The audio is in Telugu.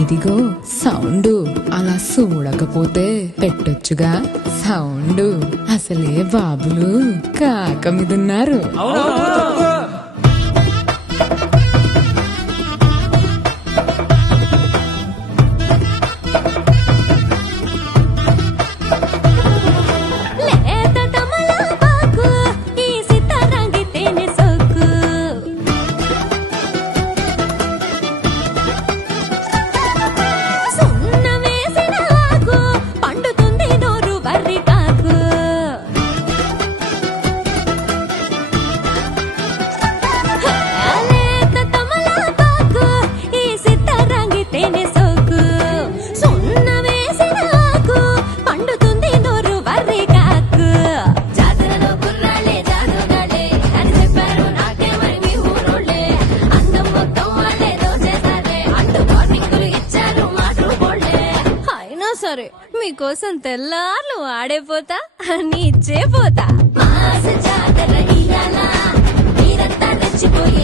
ఇదిగో సౌండ్. అలా చూడకపోతే పెట్టొచ్చుగా. సౌండ్. అసలే బాబులు కాక మీదున్నారు సరే మీకోసం తెల్లార్లు ఆడేపోతా అని ఇచ్చే పోతా. మాస జాతర ఇయ్యాల మీరంతా రెచ్చిపోయి